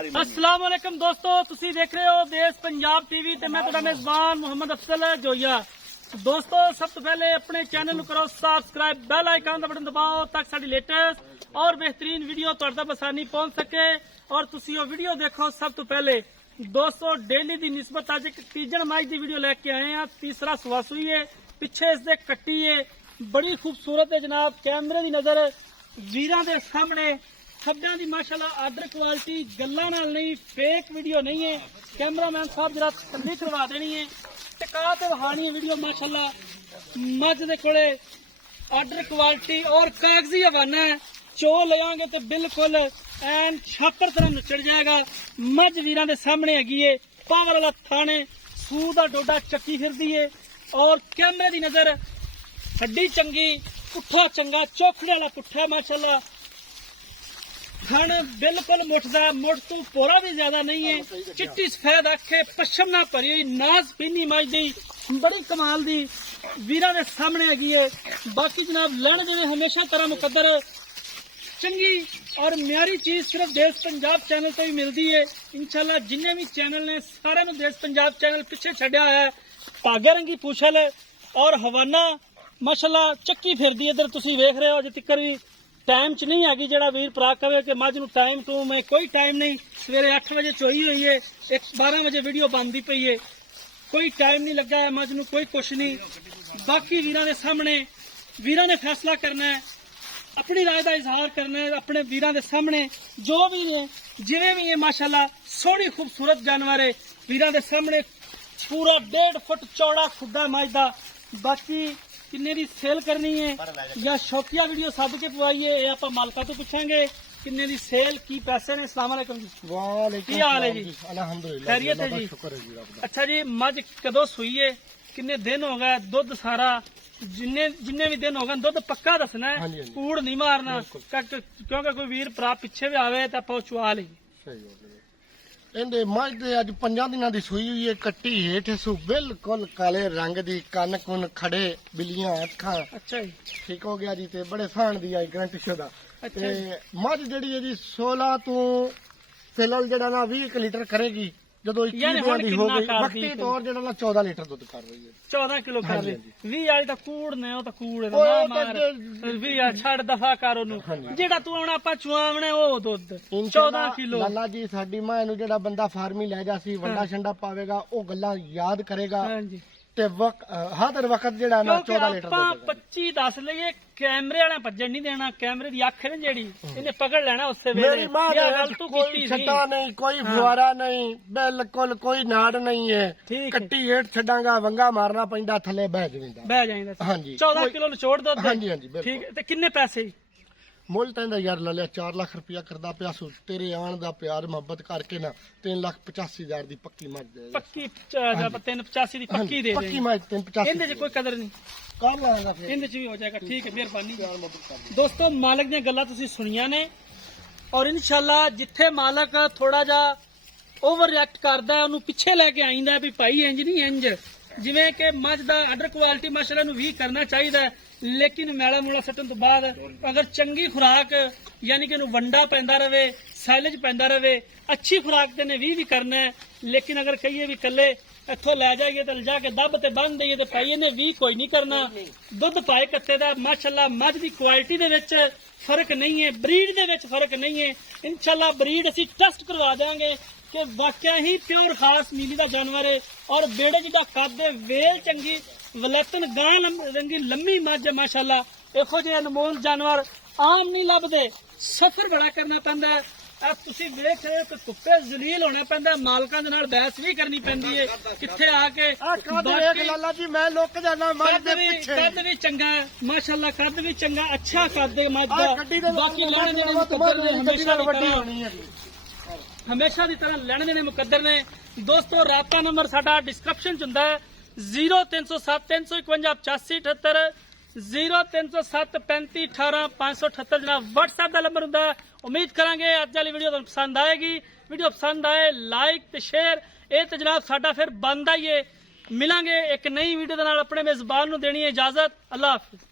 अस्सलाम वालेकुम दोस्तों, तुसी देख रहे हो देश पंजाब टीवी ते मैं तुहाडा मेजबान मोहम्मद अफसल जोया। दोस्तों सब तो पहले अपने चैनल नूं करो सबसक्राइब, बेल आइकन दा बटन दबाओ ताकि साडी लेटेस्ट और बेहतरीन वीडियो तुहाडे तक आसानी पहुंच सके और तुसी वो वीडियो देखो सब तो पहले। दोस्तों डेली दी निस्बत अज एक तीजन माई दी वीडियो लेके आए हैं। तीसरा सुआ सुई है, पिछे इसदे कट्टी है, बड़ी खूबसूरत है जनाब। कैमरे दी नजर वीरां दे सामने खड्डां दी माशाल्लाह आर्डर क्वालिटी, गल्लां नाल नहीं, फेक वीडियो नहीं है। कैमरामैन साहब जरा तसल्ली करवा देनी है, टिका ते वहानी है वीडियो माशाल्लाह। मझ दे कोले आर्डर क्वालिटी और कागजी हवाना है, चो लेंगे तो बिल्कुल एन छापर तरह नचड़ जाएगा। मझ वीरां दे सामने हैगी है, पावर वाला थाने, सूह दा डोडा चक्की फिरदी है और कैमरे दी नजर हड्डी चंगी, पुट्ठा चंगा, चौखड़े वाला पुट्ठा माशाल्लाह। खाने बिल्कुल मुठदा, मुठ तो पोरा भी ज्यादा नहीं है। चिट्टी सफेद अखे, पश्चिम ना भरी हुई, नाज पीनी मज दी, बड़ी कमाल दी वीरां दे सामने हैगी है। बाकी जनाब लैण देने हमेशा तरह मुकद्दर चंगी और म्यारी चीज सिर्फ देश पंजाब चैनल तो ही मिलती है। इंशाल्लाह जिन्ने भी चैनल ने सारे में देश पंजाब चैनल पिछे छड्या है। धागे रंगी पूछल और हवाना माशाल्लाह चक्की फिरदी है। इधर तुसी वेख रहे हो, अजे तक भी टाइम च नहीं हैगी जेड़ा वीर भरा कहे कि मझ नूं टाइम टू में कोई टाइम नहीं। सवेरे 8 बजे चोई हुई है, 12 बजे वीडियो बनती पई है, कोई टाइम नहीं लगा है मझ नूं, कोई कुछ नहीं। बाकी वीरां दे सामने वीरां ने फैसला करना है, अपनी राय का इजहार करना है अपने वीरां दे सामने। जो भी है जिवें भी है माशाल्लाह सोहनी खूबसूरत जानवर है। वीरां दे सामने पूरा 1.5 फुट चौड़ा खुड्डा मझदा। बाकी किन्ने दी सेल करनी है या शौकिया वीडियो सद के पवाई है, आप मालका तो पूछांगे किन्ने दी सेल की पैसे ने। अस्सलाम वालेकुम जी। वालेकुम की हाल है जी? अल्हम्दुलिल्लाह खैरियत है जी? शुक्र है जी आपका। अच्छा जी, मझ कदों सुई है, किन्ने दिन हो गए, दुध सारा जिन्ने भी दिन हो गए दुध पक्का दसना है, कूड़ नहीं मारना क्योंकि कोई वीर भरा पिछे भी आवे तो आप चुआ ली। सही हो गया। ਇਹਦੇ ਮੱਝ ਦੇ ਅੱਜ 5 ਦਿਨਾਂ ਦੀ ਸੂਈ ਹੋਈ ਹੈ, ਕੱਟੀ ਹੇਠ ਸੂ ਬਿਲਕੁਲ ਕਾਲੇ ਰੰਗ ਦੀ, ਕੰਨ ਕੁੰਨ ਖੜੇ, ਬਿੱਲੀਆਂ ਅੱਖਾਂ। ਅੱਛਾ ਜੀ, ਠੀਕ ਹੋ ਗਿਆ ਜੀ। ਤੇ ਬੜੇ ਸਾਣ ਦੀ ਆਈ ਗਰੰਟੀ ਸ਼ੁਦਾ। ਤੇ ਮੱਝ ਜਿਹੜੀ ਹੈ ਜੀ 16 ਤੋਂ ਫਿਲਹਾਲ ਜਿਹੜਾ ਨਾ 20 ਲੀਟਰ ਕਰੇਗੀ। ਜਦੋਂ 21 ਦਿਨਾਂ ਦੀ ਹੋ ਗਈ ਵਕਤੀ ਤੌਰ ਜਿਹੜਾ ਨਾ 14 ਲੀਟਰ ਦੁੱਧ ਕਰ ਰਹੀ ਹੈ। 14 ਕਿਲੋ ਕਰ ਰਹੀ। 20 ਵਾਲੀ ਤਾਂ ਕੂੜ ਨੇ, ਉਹ ਤਾਂ ਕੂੜ ਨਾ ਮਾਰ। 20 ਛੱਡ ਦਫਾ ਕਰ ਉਹਨੂੰ, ਜਿਹੜਾ ਤੂੰ ਹੁਣ ਆਪਾਂ ਚੁਆਵਣਾ ਉਹ ਦੁੱਧ 14 ਕਿਲੋ। ਲਾਲਾ ਜੀ ਸਾਡੀ ਮਾਂ ਨੂੰ ਜਿਹੜਾ ਬੰਦਾ ਫਾਰਮੀ ਲੈ ਜਾ ਸੀ, ਵੱਡਾ ਛੰਡਾ ਪਾਵੇਗਾ, ਉਹ ਗੱਲਾਂ ਯਾਦ ਕਰੇਗਾ। ਤੇ ਹਰ ਵਕਤ ਜਿਹੜਾ ਨਾ 14 ਲੀਟਰ ਦੁੱਧ। ਆਪਾਂ 25 ਦੱਸ ਲਈਏ, ਕੈਮਰੇ ਵਾਲਾ ਭੱਜਣ ਨਹੀਂ ਦੇਣਾ। ਕੈਮਰੇ ਦੀ ਅੱਖ ਨੇ ਜਿਹੜੀ ਇਹਨੇ ਪਕੜ ਲੈਣਾ ਉਸੇ ਵੇਲੇ। ਮੇਰੀ ਮਾਂ ਨੇ ਕੋਈ ਛੱਟਾ ਨਹੀਂ, ਕੋਈ ਫੁਆਰਾ ਨਹੀਂ, ਬਿਲਕੁਲ ਕੋਈ ਨਾੜ ਨਹੀਂ ਹੈ। ਕੱਟੀ ਹੇਠ ਛੱਡਾਂਗਾ, ਵੰਗਾ ਮਾਰਨਾ ਪੈਂਦਾ, ਥੱਲੇ ਬਹਿ ਜਾਂਦਾ। ਹਾਂਜੀ 14 ਕਿਲੋ ਨਿਚੋੜ ਦੁੱਧ। ਹਾਂਜੀ ਹਾਂਜੀ ਠੀਕ। ਤੇ ਕਿੰਨੇ ਪੈਸੇ ਮੁੱਲ ਕਹਿੰਦਾ ਯਾਰ ਲੈ ਲਿਆ 4 ਲੱਖ ਰੁਪਇਆ ਕਰਦਾ ਪਿਆ ਸੂ। ਤੇਰੇ ਆਣ ਦਾ ਪਿਆਰ ਮੁਹੱਬਤ ਕਰਕੇ ਨਾ 3,85,000 ਦੀ ਪੱਕੀ ਮੱਝ ਦੇ। ਪੱਕੀ 385 ਦੀ ਪੱਕੀ ਦੇ ਪੱਕੀ ਮੱਝ 385। ਇਹਦੇ 'ਚ ਕੋਈ ਕਦਰ ਨਹੀਂ ਕਰ ਲਾਂਗਾ ਫਿਰ, ਇਹਦੇ 'ਚ ਵੀ ਹੋ ਜਾਏਗਾ। ਠੀਕ ਹੈ, ਮਿਹਰਬਾਨੀ। ਦੋਸਤੋ ਮਾਲਕ ਦੀਆਂ ਗੱਲਾਂ ਤੁਸੀਂ ਸੁਣੀਆਂ ਨੇ ਔਰ ਇਨਸ਼ਾਅੱਲਾ ਜਿੱਥੇ ਮਾਲਕ ਥੋੜਾ ਜਿਹਾ ਓਵਰ ਰਿਐਕਟ ਕਰਦਾ ਹੈ ਉਹਨੂੰ ਪਿੱਛੇ ਲੈ ਕੇ ਆਈਂਦਾ ਵੀ ਭਾਈ ਇੰਜ ਨਹੀਂ ਇੰਜ। ਜਿਵੇਂ ਕਿ ਮੱਝ ਦਾ ਆਰਡਰ ਕੁਆਲਿਟੀ ਮਾਸ਼ਾਅੱਲਾ ਨੂੰ ਵੀ ਕਰਨਾ ਚਾਹੀਦਾ ਹੈ, लेकिन मैला मूला सटन तो बाद अगर चंगी खुराक यानी कि वंडा पैंदा रवे, साइलेज पैंदा रवे, अच्छी खुराक ने भी करना है। लेकिन अगर कहिए भी कले इथों लै जाइए तो जाके दब ते बन दईए तो भाई इन्हें भी कोई नहीं करना। दुध पाए कत्ते दा माशाअल्लाह मझ की क्वालिटी दे विच फर्क नहीं है, ब्रीड दे विच फर्क नहीं है। इंशाअल्लाह ब्रीड असीं टेस्ट करवा देंगे कि वाकया ही प्योर खास नीली का जानवर है और बेड़े जिदा कद वेल चंगी वलैतन गां रंगी लम्मी मझ माशाअल्लाह। इहो जिहे अनमोल जानवर आम नहीं लभदे, सफर बड़ा करना पैंदा है। अब तुसीं वेख रहे हो कि धुप्पे जलील होना पैंदा, मालकां दे नाल बहस भी करनी पैंदी है कित्थे आके। लाला जी मैं लुक जाना मझ दे पिछे। कद भी चंगा माशाअल्लाह, कद भी चंगा, अच्छा कद मझ दा। बाकी लैणे देणे मुकद्दर ने हमेशा दी तरह लैणे देणे मुकद्दर ने। दोस्तों राबता नंबर साडा डिस्क्रिप्शन च हुंदा है 0307 351 8578, 0307 35 18 578 जनाब व्हाट्सएप का नंबर हुंदा है। उम्मीद करांगे अज वाली वीडियो तुहानूं पसंद आएगी। वीडियो पसंद आए लाइक ते शेयर ये तो जनाब साडा फिर बनदा ही है। मिलांगे एक नई वीडियो दे नाल, अपने मेजबान नूं देनी है इजाजत। अल्लाह हाफिज़।